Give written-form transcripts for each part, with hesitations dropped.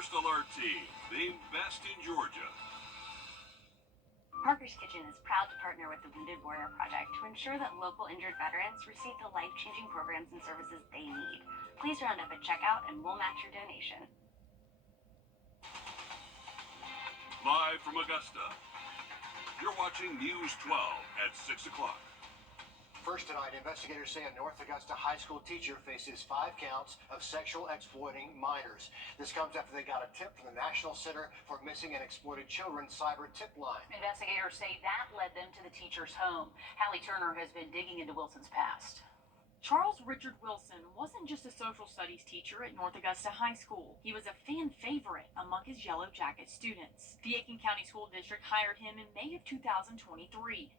First Alert Team, the best in Georgia. Parker's Kitchen is proud to partner with the Wrdw to ensure that local injured veterans receive the life-changing programs and services they need. Please round up at checkout and we'll match your donation. Live from Augusta, you're watching News 12 at 6 o'clock. First tonight, investigators say a North Augusta high school teacher faces 5 counts of sexual exploiting minors. This comes after they got a tip from the National Center for Missing and Exploited Children cyber tip line. Investigators say that led them to the teacher's home. Hallie Turner has been digging into Wilson's past. Charles Richard Wilson wasn't just a social studies teacher at North Augusta High School. He was a fan favorite among his Yellow Jacket students. The Aiken County School District hired him in May of 2023,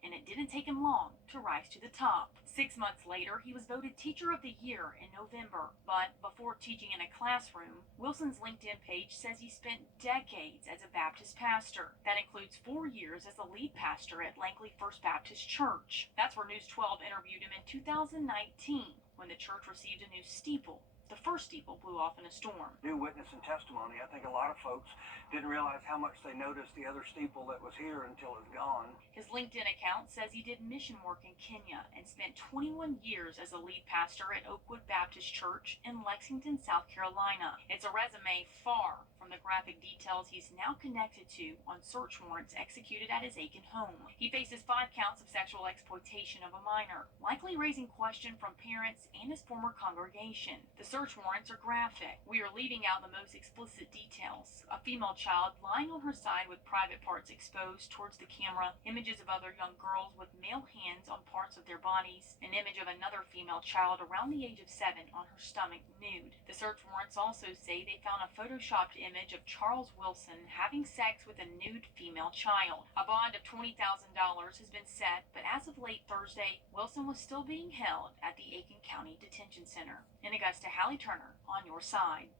and it didn't take him long to rise to the top. 6 months later, he was voted Teacher of the Year in November. But before teaching in a classroom, Wilson's LinkedIn page says he spent decades as a Baptist pastor. That includes 4 years as the lead pastor at Langley First Baptist Church. That's where News 12 interviewed him in 2019. When the church received a new steeple. The first steeple blew off in a storm. New witness and testimony. I think a lot of folks didn't realize how much they noticed the other steeple that was here until it's gone. His LinkedIn account says he did mission work in Kenya and spent 21 years as a lead pastor at Oakwood Baptist Church in Lexington, South Carolina. It's a resume far from the graphic details he's now connected to on search warrants executed at his Aiken home. He faces 5 counts of sexual exploitation of a minor, likely raising question from parents and his former congregation. The search warrants are graphic. We are leaving out the most explicit details. A female child lying on her side with private parts exposed towards the camera, images of other young girls with male hands on parts of their bodies, an image of another female child around the age of 7 on her stomach nude. The search warrants also say they found a photoshopped image of Charles Wilson having sex with a nude female child. A bond of $20,000 has been set, but as of late Thursday, Wilson was still being held at the Aiken County Detention Center. In Augusta, Hallie Turner on your side.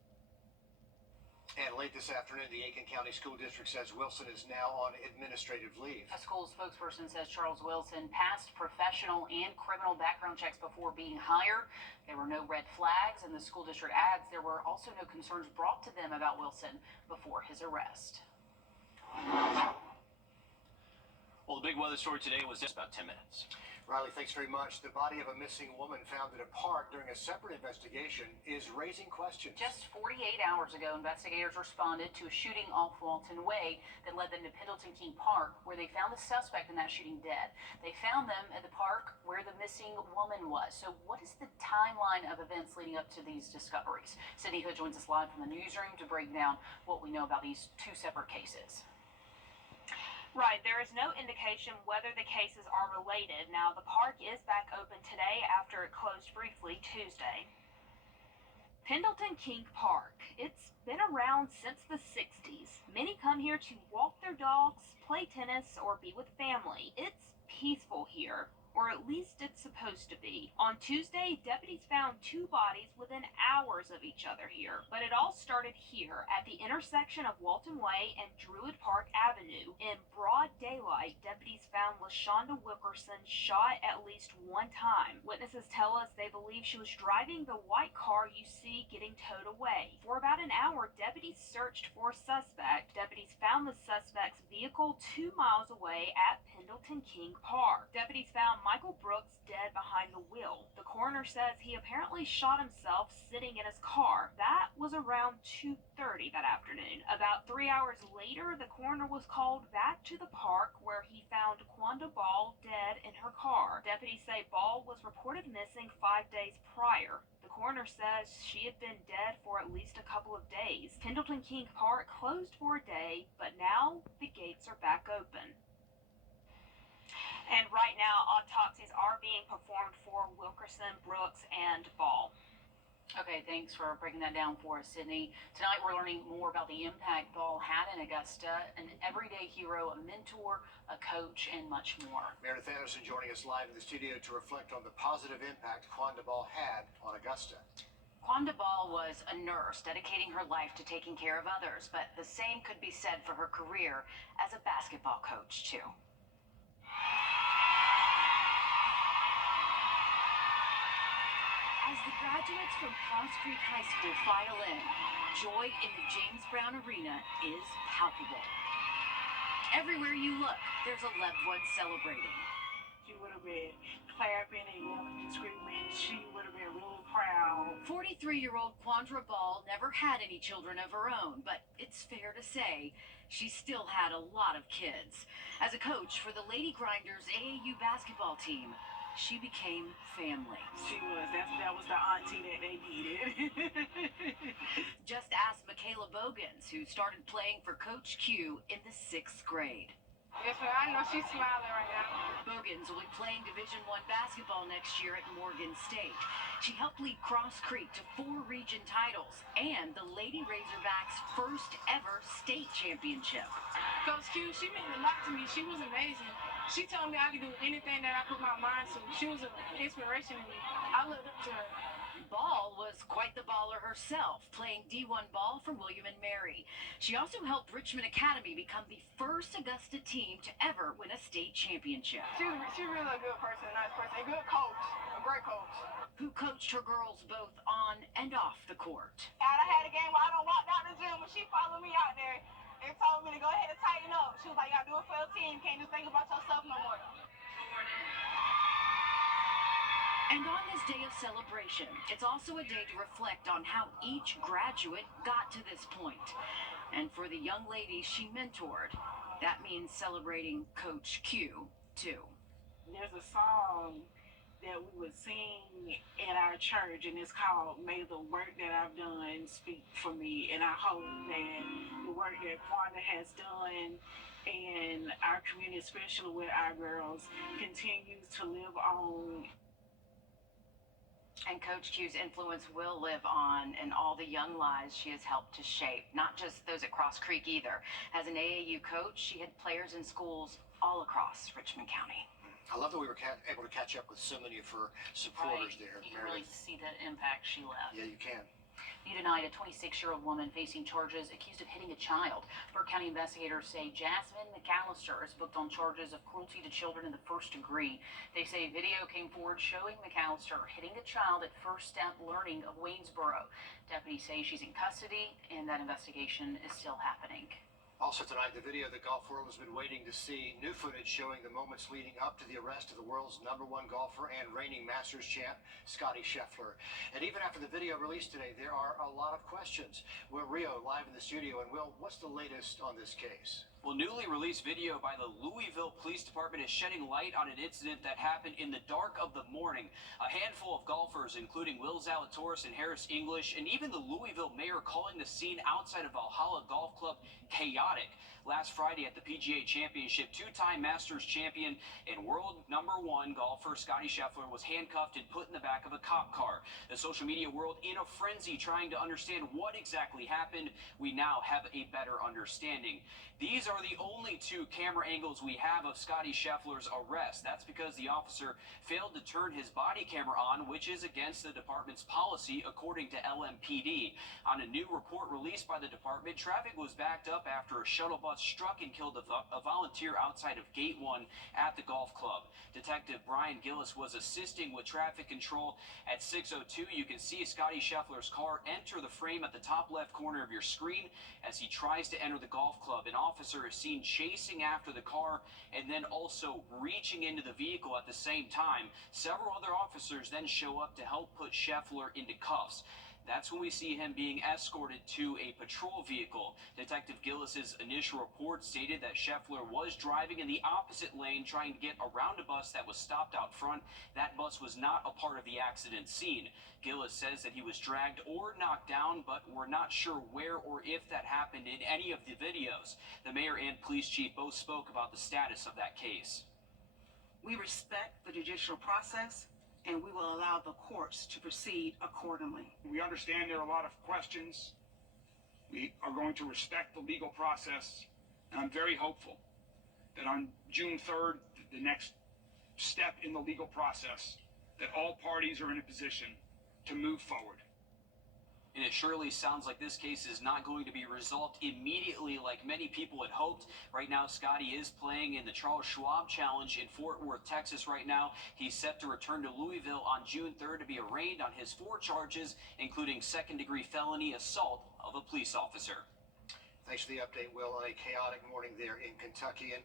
And late this afternoon, the Aiken County School District says Wilson is now on administrative leave. A school spokesperson says Charles Wilson passed professional and criminal background checks before being hired. There were no red flags, and the school district adds there were also no concerns brought to them about Wilson before his arrest. Well, the big weather story today was just about 10 minutes. Riley, thanks very much. The body of a missing woman found in a park during a separate investigation is raising questions. Just 48 hours ago, investigators responded to a shooting off Walton Way that led them to Pendleton King Park, where they found the suspect in that shooting dead. They found them at the park where the missing woman was. So what is the timeline of events leading up to these discoveries? Sydney Hood joins us live from the newsroom to break down what we know about these 2 separate cases. Right, there is no indication whether the cases are related. Now, the park is back open today after it closed briefly Tuesday. Pendleton King Park. It's been around since the 60s. Many come here to walk their dogs, play tennis, or be with family. It's peaceful here, or at least it's supposed to be. On Tuesday, deputies found 2 bodies within hours of each other here. But it all started here at the intersection of Walton Way and Druid Park Avenue. In broad daylight, deputies found LaShonda Wilkerson shot at least 1 time. Witnesses tell us they believe she was driving the white car you see getting towed away. For about an hour, deputies searched for a suspect. Deputies found the suspect's vehicle 2 miles away at Pendleton King Park. Deputies found Michael Brooks dead behind the wheel. The coroner says he apparently shot himself sitting in his car. That was around 2:30 that afternoon. About 3 hours later, the coroner was called back to the park where he found Quanda Ball dead in her car. Deputies say Ball was reported missing 5 days prior. The coroner says she had been dead for at least a couple of days. Pendleton King Park closed for a day, but now the gates are back open. And right now, autopsies are being performed for Wilkerson, Brooks, and Ball. Okay, thanks for breaking that down for us, Sydney. Tonight we're learning more about the impact Ball had in Augusta, an everyday hero, a mentor, a coach, and much more. Meredith Anderson joining us live in the studio to reflect on the positive impact Quanda Ball had on Augusta. Quanda Ball was a nurse dedicating her life to taking care of others, but the same could be said for her career as a basketball coach, too. As the graduates from Cross Creek High School file in, joy in the James Brown Arena is palpable. Everywhere you look, there's a loved one celebrating. She would have been clapping and yelling and screaming. She would have been really proud. 43-year-old Quandra Ball never had any children of her own, but it's fair to say she still had a lot of kids. As a coach for the Lady Grinders AAU basketball team, she became family. She was. That was the auntie that they needed. Just ask Michaela Bogans, who started playing for Coach Q in the 6th grade. Yes, ma'am. I know she's smiling right now. Bogans will be playing Division I basketball next year at Morgan State. She helped lead Cross Creek to 4 region titles and the Lady Razorbacks' first ever state championship. Coach Q, she meant a lot to me. She was amazing. She told me I could do anything that I put my mind to. She was an inspiration to me. I looked up to her. Ball was quite the baller herself, playing D1 ball for William and Mary. She also helped Richmond Academy become the first Augusta team to ever win a state championship. She's really a good person, a nice person, a good coach, a great coach. Who coached her girls both on and off the court. I had a game where I don't walk out the gym, but she followed me out there and told me to go ahead and tighten up. She was like, you gotta do it for your team. You can't just think about yourself no more. And on this day of celebration, it's also a day to reflect on how each graduate got to this point. And for the young ladies she mentored, that means celebrating Coach Q, too. There's a song that we would sing at our church, and it's called May the Work That I've Done Speak for Me. And I hope that the work that Quandra has done and our community, especially with our girls, continues to live on. And Coach Q's influence will live on in all the young lives she has helped to shape, not just those at Cross Creek either. As an AAU coach, she had players in schools all across Richmond County. I love that we were able to catch up with so many of her supporters there. You can really see that impact she left. Yeah, you can. New tonight, a 26-year-old woman facing charges accused of hitting a child. Burke County investigators say Jasmine McAllister is booked on charges of cruelty to children in the first degree. They say video came forward showing McAllister hitting a child at First Step Learning of Waynesboro. Deputies say she's in custody and that investigation is still happening. Also tonight, the video the golf world has been waiting to see. New footage showing the moments leading up to the arrest of the world's #1 golfer and reigning Masters champ, Scotty Scheffler. And even after the video released today, there are a lot of questions. Will Rio live in the studio. And Will, what's the latest on this case? Well, newly released video by the Louisville Police Department is shedding light on an incident that happened in the dark of the morning. A handful of golfers, including Will Zalatoris and Harris English, and even the Louisville mayor calling the scene outside of Valhalla Golf Club chaotic. Last Friday at the PGA Championship, 2-time Masters champion and world #1 golfer Scotty Scheffler was handcuffed and put in the back of a cop car. The social media world in a frenzy trying to understand what exactly happened. We now have a better understanding. These are the only 2 camera angles we have of Scotty Scheffler's arrest. That's because the officer failed to turn his body camera on, which is against the department's policy, according to LMPD. On a new report released by the department, traffic was backed up after a shuttle bus struck and killed a volunteer outside of Gate 1 at the golf club. Detective Brian Gillis was assisting with traffic control at 6:02. You can see Scotty Scheffler's car enter the frame at the top left corner of your screen as he tries to enter the golf club. An officer is seen chasing after the car and then also reaching into the vehicle at the same time. Several other officers then show up to help put Scheffler into cuffs. That's when we see him being escorted to a patrol vehicle. Detective Gillis's initial report stated that Scheffler was driving in the opposite lane trying to get around a bus that was stopped out front. That bus was not a part of the accident scene. Gillis says that he was dragged or knocked down, but we're not sure where or if that happened in any of the videos. The mayor and police chief both spoke about the status of that case. We respect the judicial process, and we will allow the courts to proceed accordingly. We understand there are a lot of questions. We are going to respect the legal process, and I'm very hopeful that on June 3rd, the next step in the legal process, that all parties are in a position to move forward. And it surely sounds like this case is not going to be resolved immediately like many people had hoped. Right now, Scotty is playing in the Charles Schwab Challenge in Fort Worth, Texas right now. He's set to return to Louisville on June 3rd to be arraigned on his 4 charges, including second-degree felony assault of a police officer. Thanks for the update, Will, on a chaotic morning there in Kentucky. And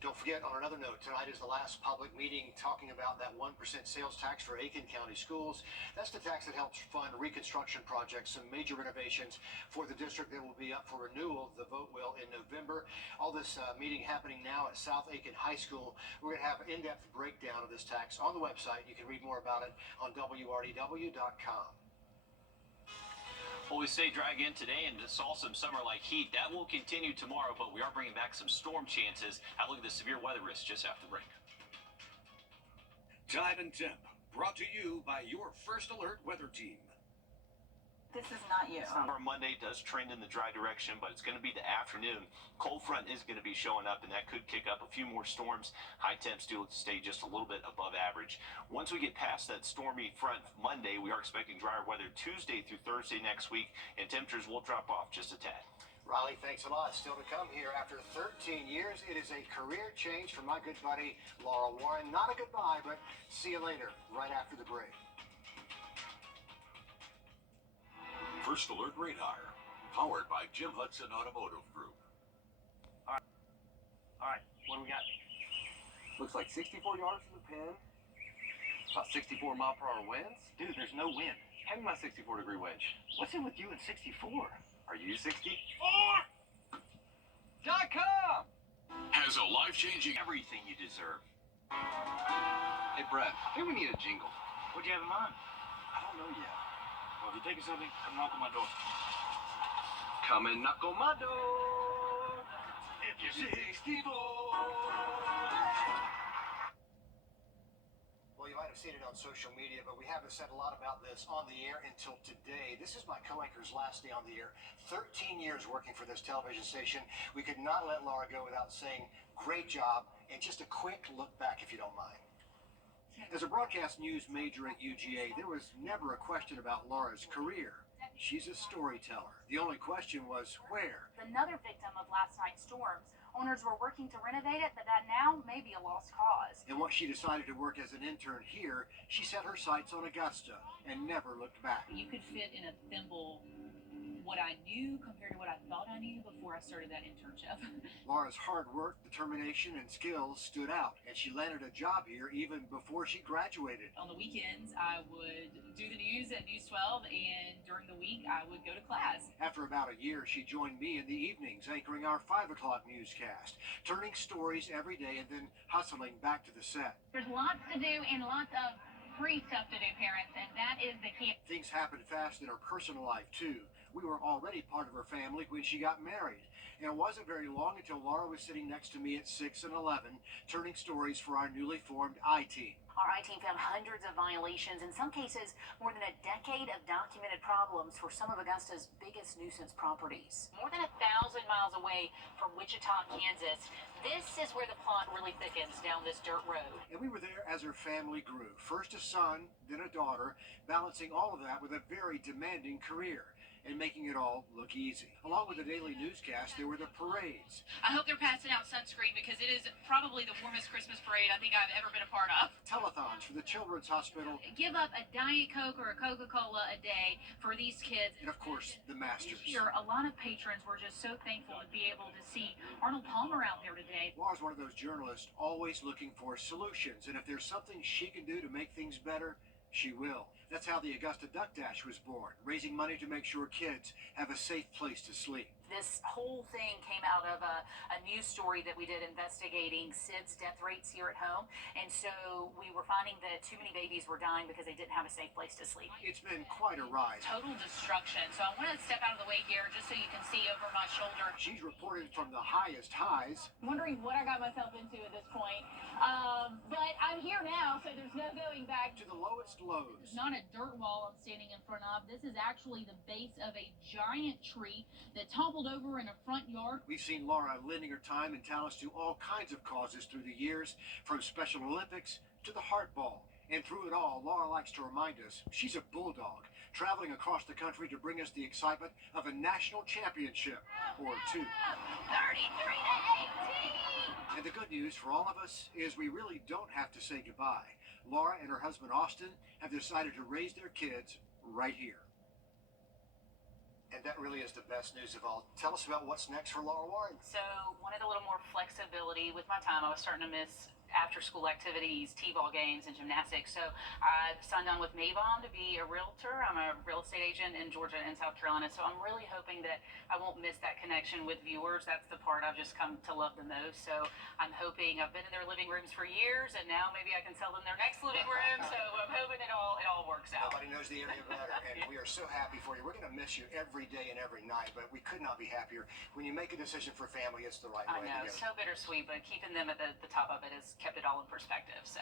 don't forget, on another note, tonight is the last public meeting talking about that 1% sales tax for Aiken County schools. That's the tax that helps fund reconstruction projects, some major renovations for the district that will be up for renewal. The vote will in November. All this meeting happening now at South Aiken High School. We're going to have an in-depth breakdown of this tax on the website. You can read more about it on WRDW.com. Well, we stay dry again today and saw some summer-like heat. That will continue tomorrow, but we are bringing back some storm chances. Have a look at the severe weather risk just after the break. Time and temp, brought to you by your First Alert weather team. This is not you. Our Monday does trend in the dry direction, but it's going to be the afternoon. Cold front is going to be showing up, and that could kick up a few more storms. High temps do stay just a little bit above average. Once we get past that stormy front Monday, we are expecting drier weather Tuesday through Thursday next week, and temperatures will drop off just a tad. Riley, thanks a lot. Still to come here after 13 years. It is a career change for my good buddy, Laura Warren. Not a goodbye, but see you later, right after the break. First Alert Radar, powered by Jim Hudson Automotive Group. All right, what do we got? Looks like 64 yards to the pin. About 64 mile per hour winds. Dude, there's no wind. Hand me my 64-degree wedge. What's it with you and 64? Are you 64? .com Has a life-changing everything you deserve. Hey, Brett, I think we need a jingle. What do you have in mind? I don't know yet. Well, if you're thinking something, come knock on my door. Come and knock on my door. If you're 64. Well, you might have seen it on social media, but we haven't said a lot about this on the air until today. This is my co-anchor's last day on the air. 13 years working for this television station. We could not let Laura go without saying, great job, and just a quick look back, if you don't mind. As a broadcast news major at UGA, there was never a question about Laura's career. She's a storyteller. The only question was where. Another victim of last night's storms. Owners were working to renovate it, but that now may be a lost cause. And once she decided to work as an intern here, she set her sights on Augusta and never looked back. You could fit in a thimble what I knew compared to what I thought I knew before I started that internship. Laura's hard work, determination, and skills stood out, and she landed a job here even before she graduated. On the weekends, I would do the news at News 12, and during the week, I would go to class. After about a year, she joined me in the evenings, anchoring our 5 o'clock newscast, turning stories every day and then hustling back to the set. There's lots to do and lots of free stuff to do, parents, and that is the key. Things happened fast in her personal life, too. We were already part of her family when she got married. And it wasn't very long until Laura was sitting next to me at 6 and 11, turning stories for our newly formed I-Team. Our I-Team found hundreds of violations, in some cases more than a decade of documented problems for some of Augusta's biggest nuisance properties. More than 1,000 miles away from Wichita, Kansas, this is where the plot really thickens down this dirt road. And we were there as her family grew. First a son, then a daughter, balancing all of that with a very demanding career and making it all look easy. Along with the daily newscast, there were the parades. I hope they're passing out sunscreen because it is probably the warmest Christmas parade I think I've ever been a part of. Telethons for the Children's Hospital. Give up a Diet Coke or a Coca-Cola a day for these kids. And of course, the Masters. This year, a lot of patrons were just so thankful to be able to see Arnold Palmer out there today. Laura's one of those journalists always looking for solutions, and if there's something she can do to make things better, she will. That's how the Augusta Duck Dash was born, raising money to make sure kids have a safe place to sleep. This whole thing came out of a news story that we did investigating SIDS death rates here at home. And so we were finding that too many babies were dying because they didn't have a safe place to sleep. It's been quite a ride. Total destruction. So I want to step out of the way here just so you can see over my shoulder. She's reported from the highest highs. I'm wondering what I got myself into at this point. But I'm here now, so there's no going back. To the lowest lows. It's not a dirt wall I'm standing in front of. This is actually the base of a giant tree that toppled over in a front yard. We've seen Laura lending her time and talents to all kinds of causes through the years, from Special Olympics to the Heart Ball. And through it all, Laura likes to remind us she's a bulldog, traveling across the country to bring us the excitement of a national championship or two. 33-18. And the good news for all of us is we really don't have to say goodbye. Laura and her husband Austin have decided to raise their kids right here. And that really is the best news of all. Tell us about what's next for Laura Warren. So wanted a little more flexibility with my time. I was starting to miss after school activities, T-ball games, and gymnastics. So I signed on with Mavon to be a realtor. I'm a real estate agent in Georgia and South Carolina. So I'm really hoping that I won't miss that connection with viewers. That's the part I've just come to love the most. So I'm hoping, I've been in their living rooms for years, and now maybe I can sell them their next living room. So I'm hoping it all works out. Nobody knows the area better, and we are so happy for you. We're going to miss you every day and every night, but we could not be happier. When you make a decision for family, it's the right I way know, to go. so bittersweet, but keeping them at the top of it has kept it all in perspective. So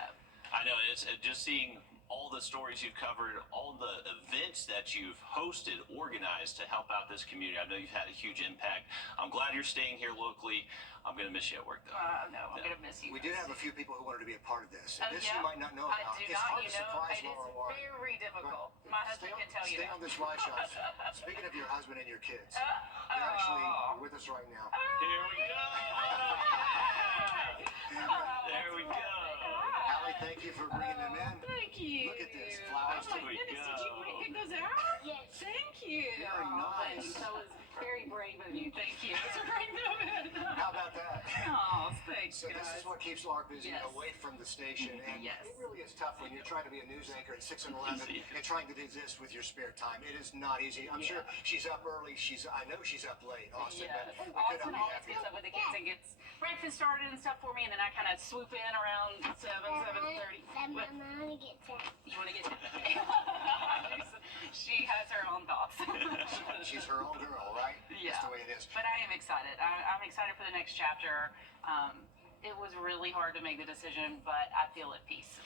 I know it's just seeing all the stories you've covered, all the events that you've hosted, organized to help out this community. I know you've had a huge impact. I'm glad you're staying here locally. I'm going to miss you at work, though. no, I'm going to miss you. We did have a few people who wanted to be a part of this. Oh, This yeah? you might not know I about. do It's not, hard you to know, surprise it is Laura Warren. very difficult. My husband can tell you Stay that. on this live show. Speaking of your husband and your kids, they're actually with us right now. Here we go. There we go. Allie, thank you for bringing them in. Thank you. Look at this. Flowers Oh my to goodness, go. did you pick those out? Yes. Thank you. Very nice. That was very brave of you. Thank you. It's a great moment. How about that? Oh, thanks, So this guys. is what keeps Laura busy Yes. away from the station, and Yes. it really is tough when you're trying to be a news anchor at 6 and 11 and trying to do this with your spare time. It is not easy. I'm sure she's up early. I know she's up late, Austin, Yeah. but we could Austin not be always happier. gets up with the kids and gets breakfast started and stuff for me, and then I kind of swoop in around 7:30. What? You want to get? She has her own thoughts. She's her own girl, right? Yeah. That's the way it is. But I am excited. I'm excited for the next chapter. It was really hard to make the decision, but I feel at peace.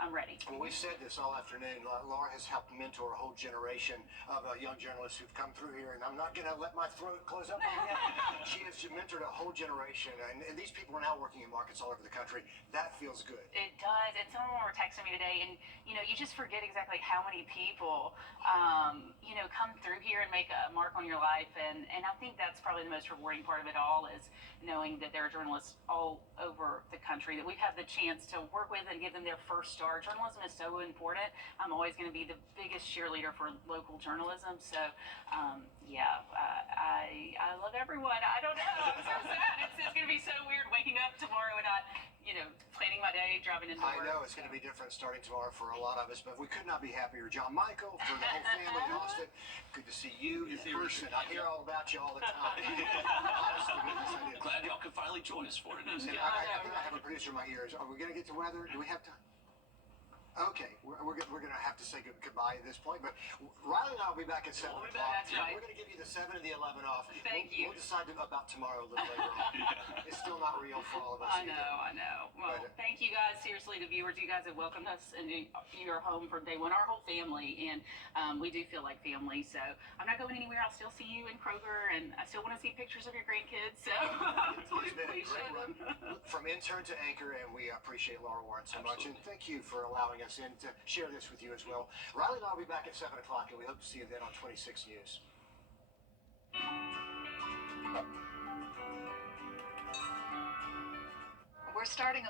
I'm ready. Well, we've said this all afternoon. Laura has helped mentor a whole generation of young journalists who've come through here, and I'm not going to let my throat close up on yet. She has mentored a whole generation, and these people are now working in markets all over the country. That feels good. It does. And someone were texting me today, and you just forget exactly how many people, come through here and make a mark on your life. And I think that's probably the most rewarding part of it all is knowing that there are journalists all over the country that we've had the chance to work with and give them their first start. Journalism is so important. I'm always going to be the biggest cheerleader for local journalism. So, I love everyone. I don't know. I'm so sad. It's going to be so weird waking up tomorrow and not, planning my day, driving into work. I know it's going to be different starting tomorrow for a lot of us, but we could not be happier. John Michael, for the whole family in Austin, good to see you in person. I hear all about you all the time. Honestly, goodness, I do. Glad y'all could finally join us for it. I have a producer in my ears. Are we going to get to weather? Do we have time? Okay, we're going to have to say goodbye at this point, but Riley and I will be back at 7 We'll be o'clock. back, that's right. We're going to give you the 7 and the 11 off. Thank you. We'll decide about tomorrow a little later on. It's still not real for all of us. I know. Well, But, thank you guys. Seriously, the viewers, you guys have welcomed us into your home from day one, our whole family, and we do feel like family. So I'm not going anywhere. I'll still see you in Kroger, and I still want to see pictures of your grandkids. So It's been a please great show run them. from intern to anchor, and we appreciate Laura Warren so much. And thank you for allowing us in to share this with you as well. Riley and I will be back at 7 o'clock, and we hope to see you then on 26 News. We're starting a